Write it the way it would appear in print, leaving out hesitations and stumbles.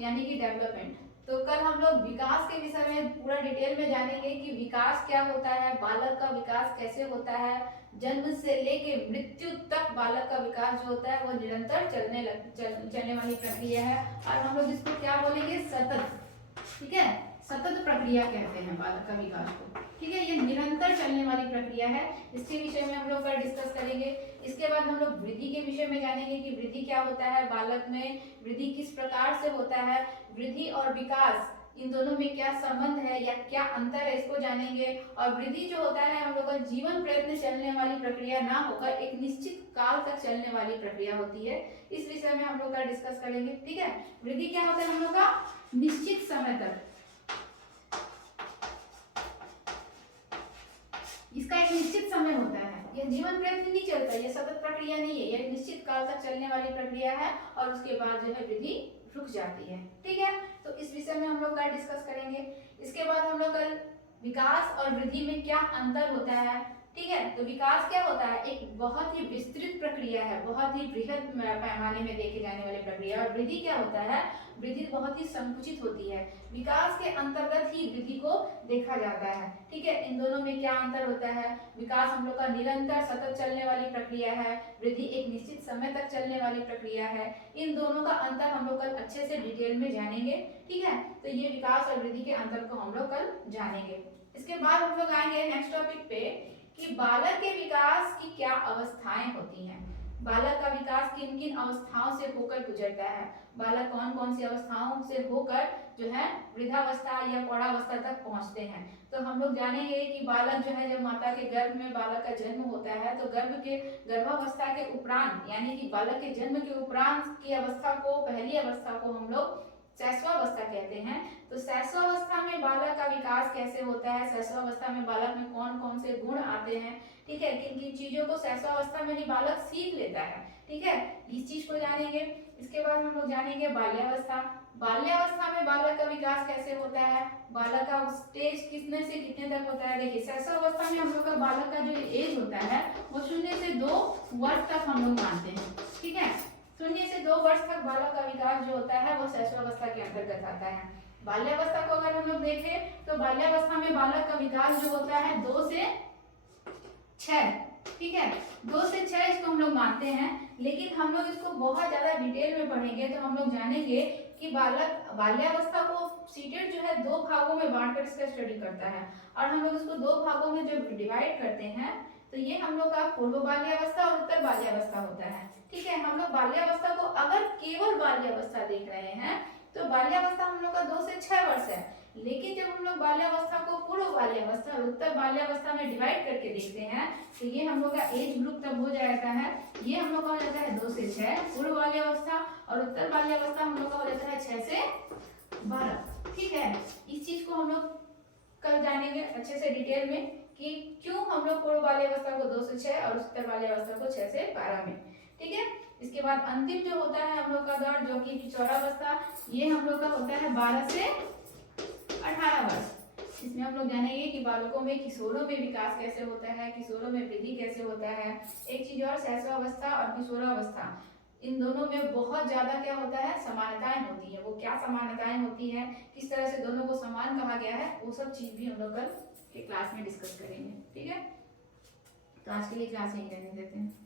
यानी कि डेवलपमेंट। तो कल हम लोग विकास के विषय में पूरा डिटेल में जानेंगे कि विकास क्या होता है, बालक का विकास कैसे होता है, जन्म से लेके मृत्यु तक बालक का विकास जो होता है वो निरंतर चलने वाली प्रक्रिया है, और हम लोग इसको क्या बोलेंगे, सतत। ठीक है, सतत प्रक्रिया कहते हैं बालक का विकास को। ठीक है, ये निरंतर चलने वाली प्रक्रिया है, इसके विषय में हम लोग कल डिस्कस करेंगे। इसके बाद हम लोग वृद्धि के विषय में जानेंगे कि वृद्धि क्या होता है, बालक में वृद्धि किस प्रकार से होता है, वृद्धि और विकास इन दोनों में क्या संबंध है या क्या अंतर है, इसको जानेंगे। और वृद्धि जो होता है हम लोग का जीवन प्रयत्न चलने वाली प्रक्रिया ना होकर एक निश्चित काल तक चलने वाली प्रक्रिया होती है, इस विषय में हम लोग का डिस्कस करेंगे। ठीक है, वृद्धि क्या होता है हम लोग का, निश्चित समय तक, इसका एक निश्चित समय होता है, यह जीवन प्रयत्न नहीं चलता, यह सतत प्रक्रिया नहीं है, यह निश्चित काल तक चलने वाली प्रक्रिया है, और उसके बाद जो है वृद्धि रुक जाती है। ठीक है, तो इस विषय में हम लोग कल डिस्कस करेंगे। इसके बाद हम लोग कल विकास और वृद्धि में क्या अंतर होता है। ठीक है, तो विकास क्या होता है, एक बहुत ही विस्तृत प्रक्रिया है, बहुत ही बृहद पैमाने में देखे जाने वाली प्रक्रिया। और वृद्धि क्या होता है, वृद्धि बहुत ही संकुचित होती है, विकास के अंतर्गत ही वृद्धि को देखा जाता है। ठीक है, इन दोनों में क्या अंतर होता है, विकास हम लोग का निरंतर सतत चलने वाली प्रक्रिया है, वृद्धि एक निश्चित समय तक चलने वाली प्रक्रिया है। इन दोनों का अंतर हम लोग कल अच्छे से डिटेल में जानेंगे। ठीक है, तो ये विकास और वृद्धि के अंतर को हम लोग कल जानेंगे। इसके बाद हम लोग आएंगे नेक्स्ट टॉपिक पे कि बालक के विकास की क्या अवस्थाएं होती हैं, बालक का विकास किन किन अवस्थाओं से होकर गुजरता है, बालक कौन कौन सी अवस्थाओं से होकर जो है वृद्धावस्था या प्रौढ़ावस्था तक पहुंचते हैं। तो हम लोग जानेंगे कि बालक जो है जब माता के गर्भ में बालक का जन्म होता है तो गर्भावस्था के उपरांत यानी कि बालक के जन्म के उपरांत की अवस्था को, पहली अवस्था को हम लोग शैशवावस्था कहते हैं। तो शैशवावस्था में बालक का विकास कैसे होता है, शैशवावस्था में बालक में कौन कौन से गुण आते हैं, ठीक है, किन किन चीजों को शैशवावस्था में ही बालक सीख लेता है। ठीक है, इस चीज को जानेंगे। इसके बाद हम लोग जानेंगे बाल्यावस्था। बाल्यावस्था में बालक का विकास कैसे होता है, बालक का स्टेज कितने से कितने तक होता है। देखिए शैशवावस्था में हम लोग का बालक का जो एज होता है वो 0 से 2 वर्ष तक हम लोग मानते हैं। ठीक है, 0 से 2 वर्ष तक बालक का विकास जो होता है वो शैशवावस्था के अंतर्गत आता है। बाल्यावस्था को अगर हम लोग देखें तो बाल्यावस्था में बालक का विकास जो होता है 2 से 6। ठीक है, 2 से 6 इसको हम लोग मानते हैं, लेकिन हम लोग इसको बहुत ज्यादा डिटेल में पढ़ेंगे तो हम लोग जानेंगे कि बालक बाल्यावस्था को सीटेड जो है 2 भागों में बांटकर इसका स्टडी करता है, और हम लोग इसको 2 भागों में जब डिवाइड करते हैं तो ये हम लोग का पूर्व बाल्यावस्था और उत्तर बाल्यावस्था होता है। ठीक है, हम लोग बाल्यावस्था को अगर केवल बाल्यावस्था देख रहे हैं तो बाल्यावस्था हम लोग का 2 से 6 वर्ष है, लेकिन जब हम लोग बाल्यावस्था को पूर्व बाल्यावस्था और उत्तर बाल्यावस्था में डिवाइड करके देखते हैं तो ये हम लोग का एज ग्रुप तब हो जाता है, ये हम लोग का हो जाता है 2 से 6 पूर्व बाल्यावस्था, और उत्तर बाल्यावस्था हम लोग का हो जाता है 6 से 12। ठीक है, इस चीज को हम लोग कल जानेंगे अच्छे से डिटेल में कि क्यों हम लोग पूर्व बाल्यावस्था को 2 से 6 और उत्तर बाल्यावस्था को 6 से 12 में। ठीक है, इसके बाद अंतिम जो होता है हम लोग का दौर जो कि किशोरावस्था, ये हम लोग का होता है 12 से 18 वर्ष। इसमें हम लोग जानेंगे कि बालकों में, किशोरों में विकास कैसे होता है, किशोरों में वृद्धि कैसे होता है। एक चीज और, शैशवावस्था और किशोरावस्था इन दोनों में बहुत ज्यादा क्या होता है, समानताएं होती है। वो क्या समानताएं होती है, किस तरह से दोनों को समान कहा गया है, वो सब चीज भी हम लोग कल के क्लास में डिस्कस करेंगे। ठीक है, तो आज के लिए क्लास यहीं रहने देते हैं।